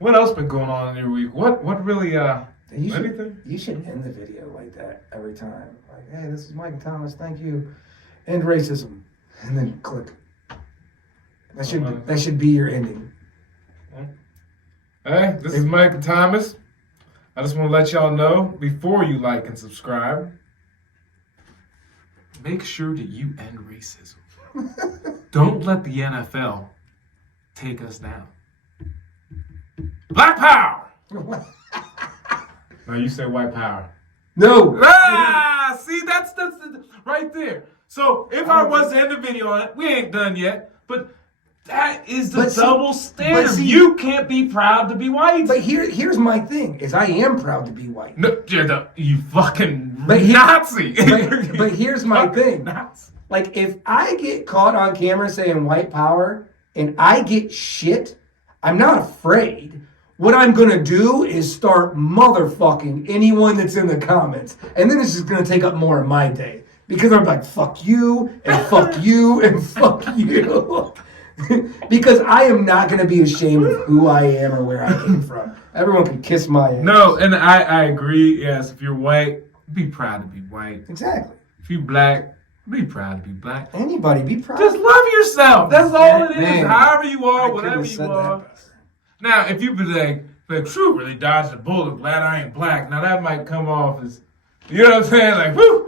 What else been going on in your week? What really anything? You should end the video like that every time. Like, hey, this is Mike and Thomas. Thank you. End racism, and then click. That should be your ending. Hey, this is Mike and Thomas. I just want to let y'all know before you like and subscribe. Make sure that you end racism. Don't let the NFL take us down. Black power. No, you say white power. No. See, that's right there. So if I was to end the video on it, we ain't done yet. But that is the double standard. You can't be proud to be white. But here's my thing: is I am proud to be white. No, you fucking Nazi. But here's my thing: like, if I get caught on camera saying white power and I get shit, I'm not afraid. What I'm gonna do is start motherfucking anyone that's in the comments, and then it's just gonna take up more of my day because I'm like, fuck you and fuck you and fuck you. Because I am not going to be ashamed of who I am or where I came from. Everyone can kiss my ass. No, and I agree. Yes, if you're white, be proud to be white. Exactly. If you're black, be proud to be black. Anybody, be proud. Just love yourself. That's all it is. Man, however you are, whatever you are. That. Now, if you be like, phew, really dodged a bullet. Glad I ain't black. Now that might come off as, you know what I'm saying? Like, whew.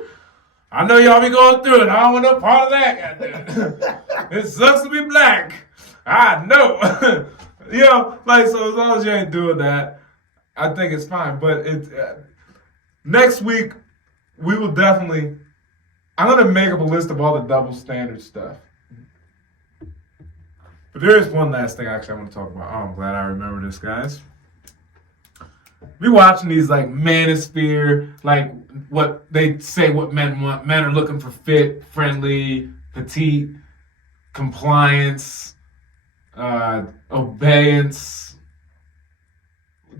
I know y'all be going through it. I don't want no part of that. Goddamn. It sucks to be black. I know. You know, like, so as long as you ain't doing that, I think it's fine. But next week, we will definitely, I'm going to make up a list of all the double standard stuff. But there is one last thing actually I want to talk about. Oh, I'm glad I remember this, guys. We watching these like manosphere, like what they say what men want. Men are looking for fit, friendly, petite, compliance, obeyance.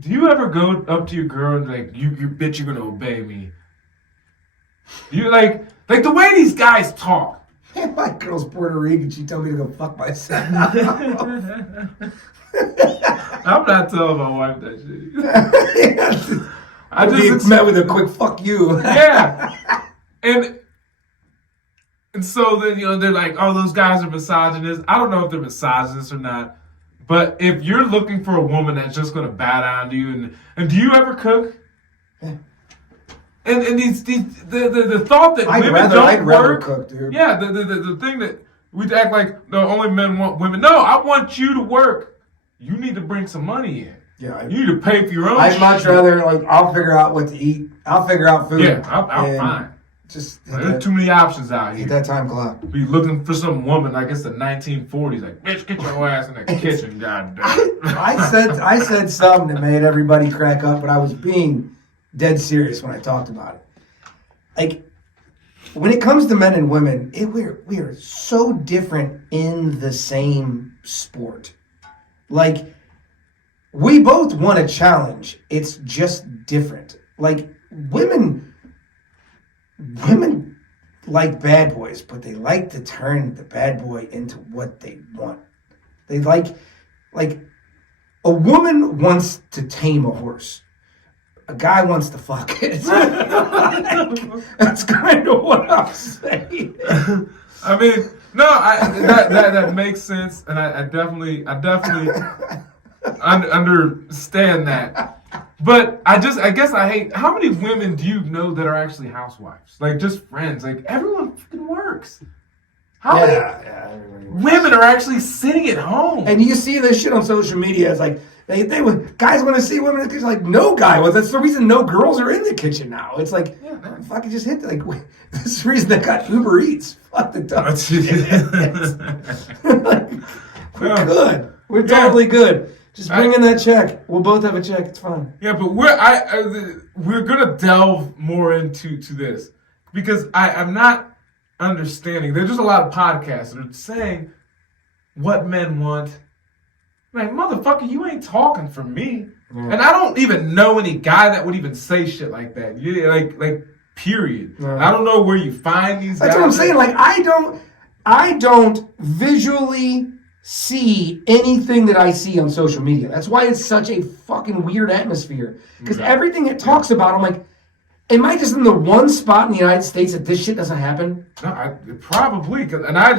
Do you ever go up to your girl and like, you bitch, you're gonna obey me? You like the way these guys talk. My girl's Puerto Rican. She told me to go fuck myself. I'm not telling my wife that shit. I just met with a quick fuck you. Yeah. And so then, you know, they're like, oh, those guys are misogynists. I don't know if they're misogynists or not. But if you're looking for a woman that's just going to bow down to you, and do you ever cook? Yeah. And the thought that women don't I'd rather work. Cook, dude. Yeah, the thing that we act like the only men want women. No, I want you to work. You need to bring some money in. Yeah, you need to pay for your own. I'd much rather I'll figure out what to eat. I'll figure out food. Yeah, I'm fine. Just there's too many options out here. Hit that time clock. Be looking for some woman like it's the 1940s. Like, bitch, get your ass in the kitchen, goddamn. I said something that made everybody crack up, but I was being dead serious when I talked about it. Like, when it comes to men and women, we are so different in the same sport. Like, we both want a challenge. It's just different. Like, women like bad boys, but they like to turn the bad boy into what they want. They like a woman wants to tame a horse. A guy wants to fuck it. That's kind of what I'm saying. I mean, no, that makes sense, and I definitely understand that. But I guess I hate, how many women do you know that are actually housewives? Like, just friends. Like, everyone fucking works. How many women are actually sitting at home? And you see this shit on social media. It's like, guys want to see women in the kitchen. Like, no guy. Well, that's the reason no girls are in the kitchen now. It's like, fucking just hit this is the reason they got Uber Eats. Fuck the dumb shit. We're good. We're totally good. Just bring in that check. We'll both have a check. It's fine. Yeah, but we're gonna delve more into this because I'm not understanding. There's just a lot of podcasts that are saying what men want. Like, motherfucker, you ain't talking for me. And I don't even know any guy that would even say shit like that. Yeah, like period. I don't know where you find these guys. That's what I'm saying. Like, I don't visually see anything that I see on social media. That's why it's such a fucking weird atmosphere. Because everything it talks about, I'm like, am I just in the one spot in the United States that this shit doesn't happen? No, probably. And I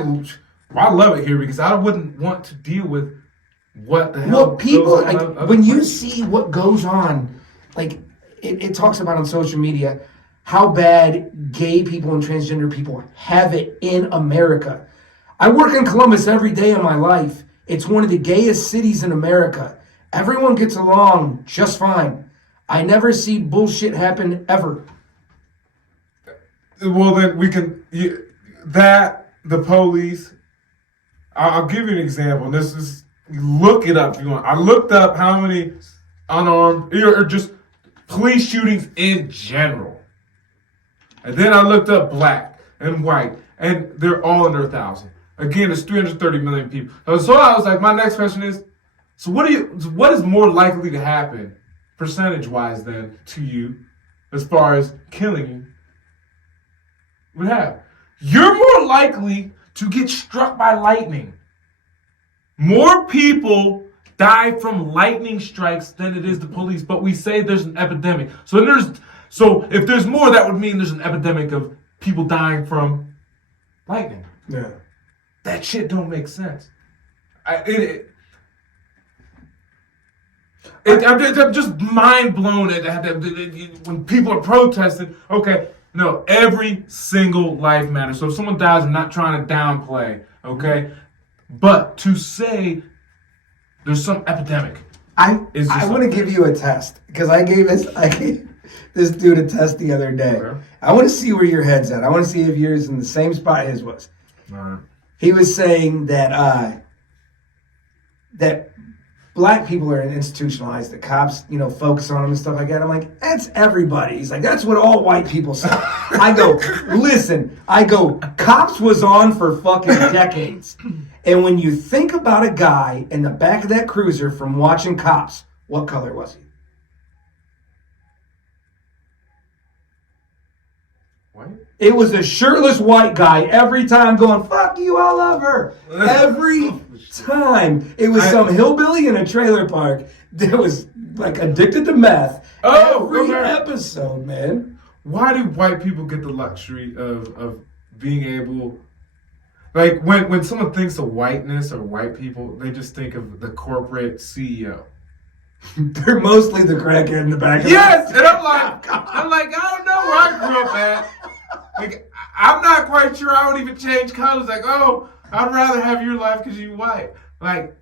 love it here because I wouldn't want to deal with what the hell. Well, people, goes on like, when you see what goes on, like, it talks about on social media how bad gay people and transgender people have it in America. I work in Columbus every day of my life. It's one of the gayest cities in America. Everyone gets along just fine. I never see bullshit happen ever. Well, then we can the police. I'll give you an example. This is look it up if you want. I looked up how many unarmed or just police shootings in general, and then I looked up black and white, and they're all under 1,000. Again, it's 330 million people. So I was like, my next question is, so what is more likely to happen, percentage-wise, then to you, as far as killing you? What have? You're more likely to get struck by lightning. More people die from lightning strikes than it is the police, but we say there's an epidemic. So if there's more, that would mean there's an epidemic of people dying from lightning. Yeah. That shit don't make sense. I'm just mind blown at when people are protesting. Okay, no, every single life matters. So if someone dies, I'm not trying to downplay. Okay, but to say there's some epidemic. I want to give you a test because I gave this dude a test the other day. Okay. I want to see where your head's at. I want to see if yours in the same spot his was. All right. He was saying that that black people are institutionalized, the cops, focus on them and stuff like that. I'm like, that's everybody. He's like, that's what all white people say. I go, listen, cops was on for fucking decades. And when you think about a guy in the back of that cruiser from watching Cops, what color was he? White? It was a shirtless white guy every time going, fuck you, I love her. Every time. It was some hillbilly in a trailer park that was like addicted to meth. Every episode, man. Why do white people get the luxury of being able... Like, when someone thinks of whiteness or white people, they just think of the corporate CEO. They're mostly the crackhead in the back of Yes! And I'm like, I don't know where I grew up at. Like, I'm not quite sure I would even change colors. Like, oh, I'd rather have your life because you're white. Like,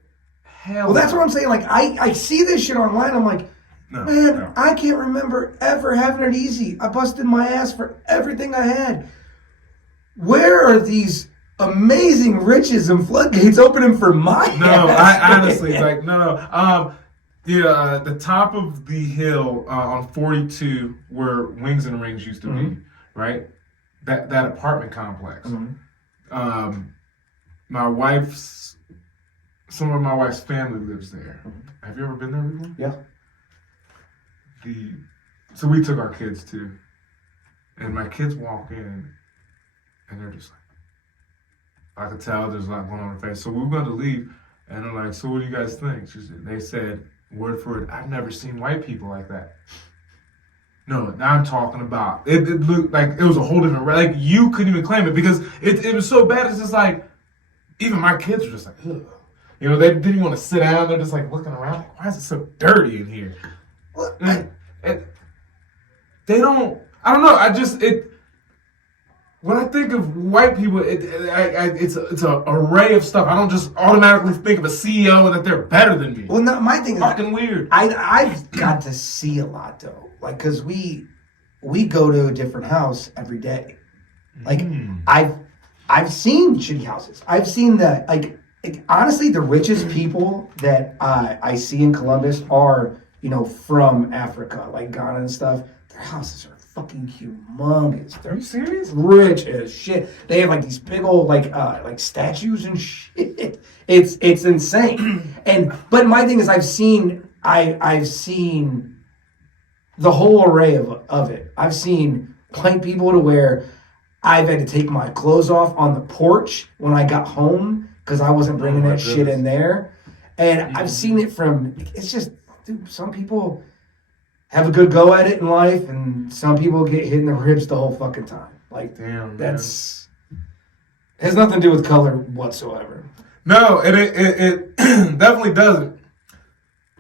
hell. Well, that's what I'm saying. Like, I see this shit online. I'm like, man, I can't remember ever having it easy. I busted my ass for everything I had. Where are these amazing riches and floodgates opening for my ass? I honestly, like, no. The top of the hill on 42 where Wings and Rings used to be, right? That apartment complex. Mm-hmm. Some of my wife's family lives there. Mm-hmm. Have you ever been there before? Yeah. So we took our kids too. And my kids walk in and they're just like, I could tell there's a lot going on in her face. So we were going to leave, and I'm like, so what do you guys think? They said, word for word, I've never seen white people like that. No, now I'm talking about, it looked like it was a whole different, like you couldn't even claim it because it was so bad. It's just like, even my kids were just like, ugh. They didn't even want to sit down. They're just like looking around, like, why is it so dirty in here? They don't, I don't know, when I think of white people, it's an array of stuff. I don't just automatically think of a CEO and that they're better than me. Well, no, my thing is fucking weird. I've got to see a lot though, like because we go to a different house every day. Like I've seen shitty houses. I've seen that. Like honestly, the richest people that I see in Columbus are from Africa, like Ghana and stuff. Their houses are fucking humongous. Are you serious? Rich as shit. They have like these big old like statues and shit. It's insane. But my thing is I've seen the whole array of it. I've seen white people to where I've had to take my clothes off on the porch when I got home because I wasn't bringing Oh, my that shit goodness. in there. And I've seen it from, it's just, dude, some people have a good go at it in life, and some people get hit in the ribs the whole fucking time. Like, Damn, that's, has nothing to do with color whatsoever. No, it definitely doesn't.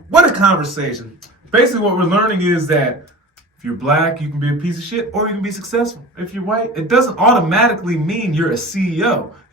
What a conversation. Basically, what we're learning is that if you're black, you can be a piece of shit or you can be successful. If you're white, it doesn't automatically mean you're a CEO.